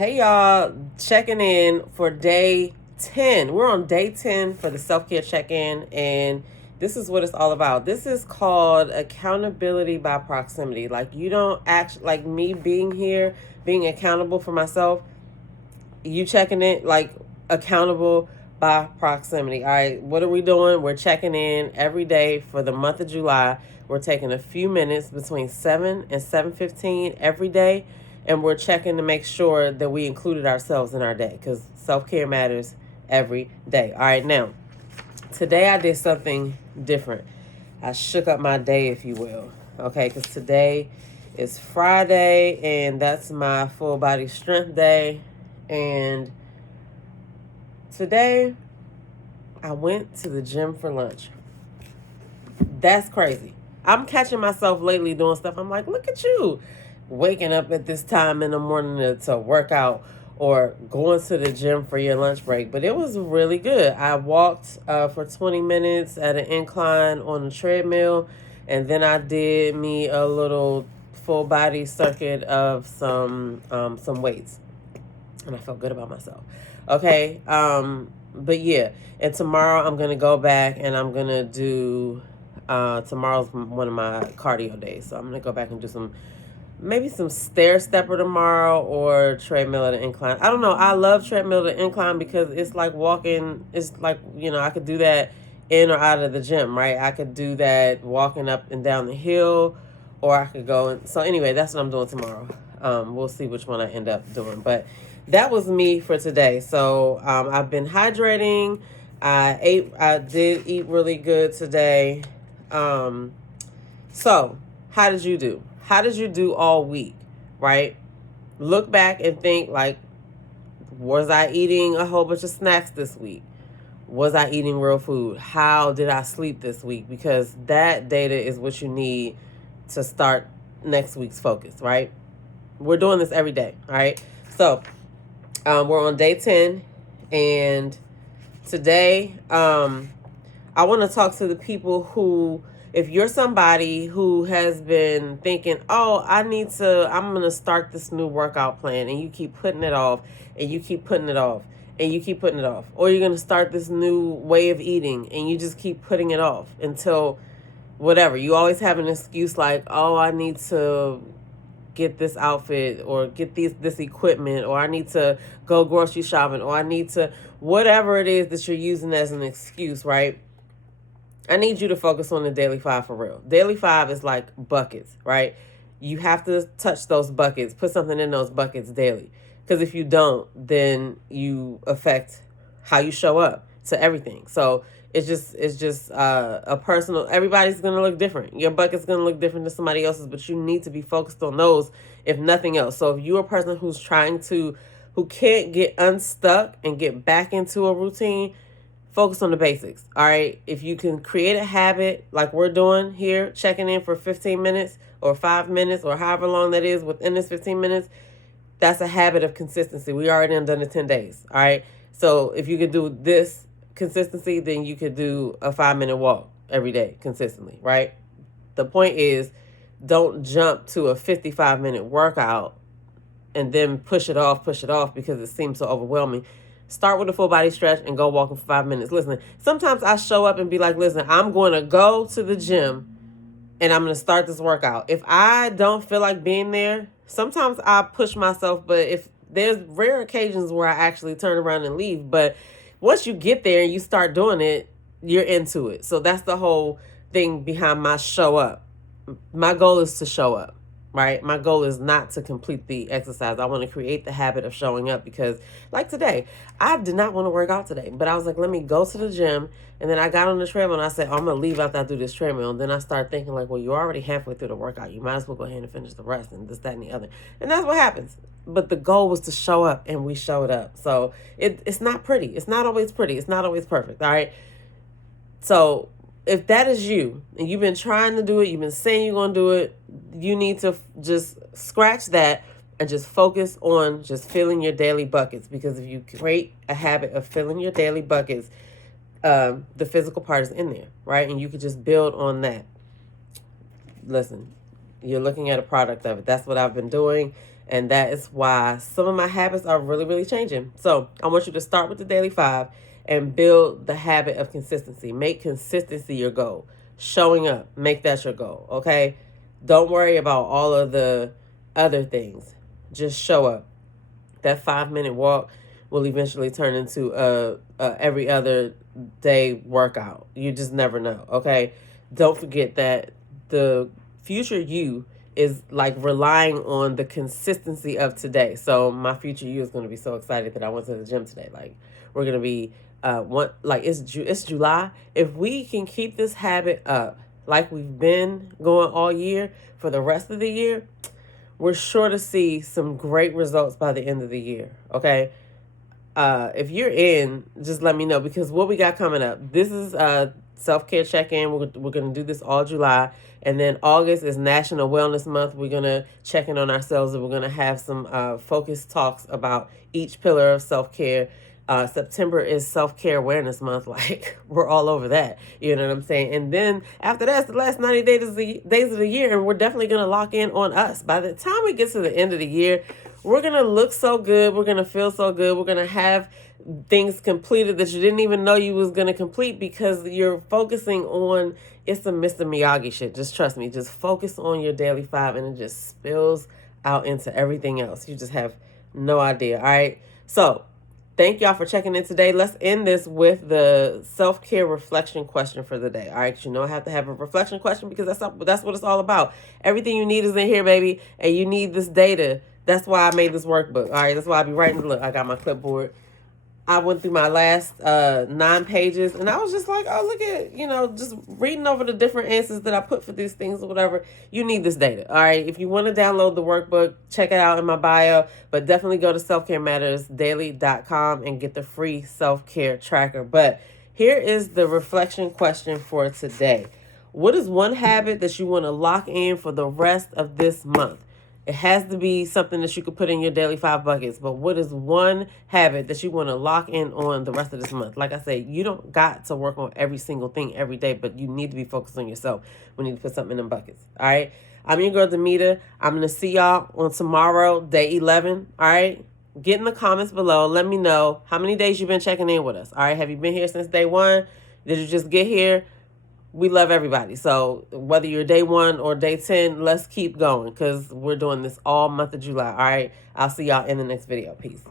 Hey y'all, checking in for day 10. We're on day 10 for the self care check in, and this is what it's all about. This is called accountability by proximity. Like, you don't act like me being here, being accountable for myself, you checking it like accountable by proximity. All right, what are we doing? We're checking in every day for the month of July. We're taking a few minutes between 7 and 7:15 every day, and we're checking to make sure that we included ourselves in our day, because self-care matters every day. All right, now today I did something different. I shook up my day, if you will. Okay, because today is Friday, and that's my full body strength day. And today I went to the gym for lunch. That's crazy. I'm catching myself lately doing stuff. I'm like, look at you waking up at this time in the morning to work out or going to the gym for your lunch break. But it was really good. I walked for 20 minutes at an incline on a treadmill, and then I did me a little full body circuit of some weights, and I felt good about myself. Okay. But yeah, and tomorrow I'm gonna go back and I'm gonna do. Tomorrow's one of my cardio days, so I'm gonna go back and do maybe some stair stepper tomorrow or treadmill at an incline. I don't know. I love treadmill at an incline because it's like walking. It's like, I could do that in or out of the gym, right? I could do that walking up and down the hill, or I could go. So anyway, that's what I'm doing tomorrow. We'll see which one I end up doing, but that was me for today. So I've been hydrating. I did eat really good today. So how did you do? How did you do all week, right? Look back and think, like, was I eating a whole bunch of snacks this week? Was I eating real food? How did I sleep this week? Because that data is what you need to start next week's focus, right? We're doing this every day, all right? So we're on day 10, and today I want to talk to the people who, if you're somebody who has been thinking, oh, I'm going to start this new workout plan, and you keep putting it off, and you keep putting it off, and you keep putting it off. Or you're going to start this new way of eating, and you just keep putting it off until whatever. You always have an excuse like, oh, I need to get this outfit, or get this equipment, or I need to go grocery shopping, or I need to, whatever it is that you're using as an excuse, right? I need you to focus on the daily five for real. Daily five is like buckets, right? You have to touch those buckets, put something in those buckets daily. Because if you don't, then you affect how you show up to everything. So it's just a personal. Everybody's gonna look different. Your bucket's gonna look different than somebody else's, but you need to be focused on those, if nothing else. So if you're a person who can't get unstuck and get back into a routine, focus on the basics. All right. If you can create a habit like we're doing here, checking in for 15 minutes or 5 minutes or however long that is within this 15 minutes, that's a habit of consistency. We already done it 10 days. All right. So if you could do this consistency, then you could do a 5-minute walk every day consistently. Right. The point is, don't jump to a 55-minute workout and then push it off because it seems so overwhelming. Start with a full body stretch and go walking for 5 minutes. Listen, sometimes I show up and be like, listen, I'm going to go to the gym and I'm going to start this workout. If I don't feel like being there, sometimes I push myself, but if there's rare occasions where I actually turn around and leave. But once you get there and you start doing it, you're into it. So that's the whole thing behind my show up. My goal is to show up, right? My goal is not to complete the exercise. I want to create the habit of showing up, because like today, I did not want to work out today, but I was like, let me go to the gym. And then I got on the treadmill and I said, oh, I'm going to leave after I do this treadmill. And then I started thinking like, well, you're already halfway through the workout. You might as well go ahead and finish the rest and this, that, and the other. And that's what happens. But the goal was to show up, and we showed up. So it's not pretty. It's not always pretty. It's not always perfect. All right. So if that is you and you've been trying to do it, you've been saying you're going to do it, you need to just scratch that and just focus on just filling your daily buckets. Because if you create a habit of filling your daily buckets, the physical part is in there, right? And you could just build on that. Listen, you're looking at a product of it. That's what I've been doing. And that is why some of my habits are really, really changing. So I want you to start with the daily 5 and build the habit of consistency. Make consistency your goal. Showing up, make that your goal, okay? Don't worry about all of the other things. Just show up. That 5-minute walk will eventually turn into a every other day workout. You just never know, okay? Don't forget that the future you is like relying on the consistency of today. So my future you is going to be so excited that I went to the gym today. Like we're going to be it's July. If we can keep this habit up like we've been going all year for the rest of the year, we're sure to see some great results by the end of the year. Okay. If you're in, just let me know, because what we got coming up, this is self-care check-in. We're going to do this all July. And then August is National Wellness Month. We're going to check in on ourselves, and we're going to have some focused talks about each pillar of self-care. September is Self-Care Awareness Month. Like, we're all over that. You know what I'm saying? And then after that, it's the last 90 days of the year, and we're definitely going to lock in on us. By the time we get to the end of the year, we're going to look so good. We're going to feel so good. We're going to have things completed that you didn't even know you was going to complete, because you're focusing on, it's some Mr. Miyagi shit. Just trust me. Just focus on your daily 5, and it just spills out into everything else. You just have no idea. All right. So thank y'all for checking in today. Let's end this with the self-care reflection question for the day. All right, you know I have to have a reflection question, because that's what it's all about. Everything you need is in here, baby, and you need this data. That's why I made this workbook. All right, that's why I be writing. Look, I got my clipboard. I went through my last 9 pages, and I was just like, oh, look at, just reading over the different answers that I put for these things or whatever. You need this data, all right? If you want to download the workbook, check it out in my bio, but definitely go to selfcaremattersdaily.com and get the free self-care tracker. But here is the reflection question for today. What is one habit that you want to lock in for the rest of this month? It has to be something that you could put in your daily 5 buckets. But what is one habit that you want to lock in on the rest of this month? Like I said, you don't got to work on every single thing every day, but you need to be focused on yourself. We need to put something in them buckets. All right. I'm your girl, Demita. I'm going to see y'all on tomorrow, day 11. All right. Get in the comments below. Let me know how many days you've been checking in with us. All right. Have you been here since day 1? Did you just get here? We love everybody. So whether you're day 1 or day 10, let's keep going, because we're doing this all month of July. All right. I'll see y'all in the next video. Peace.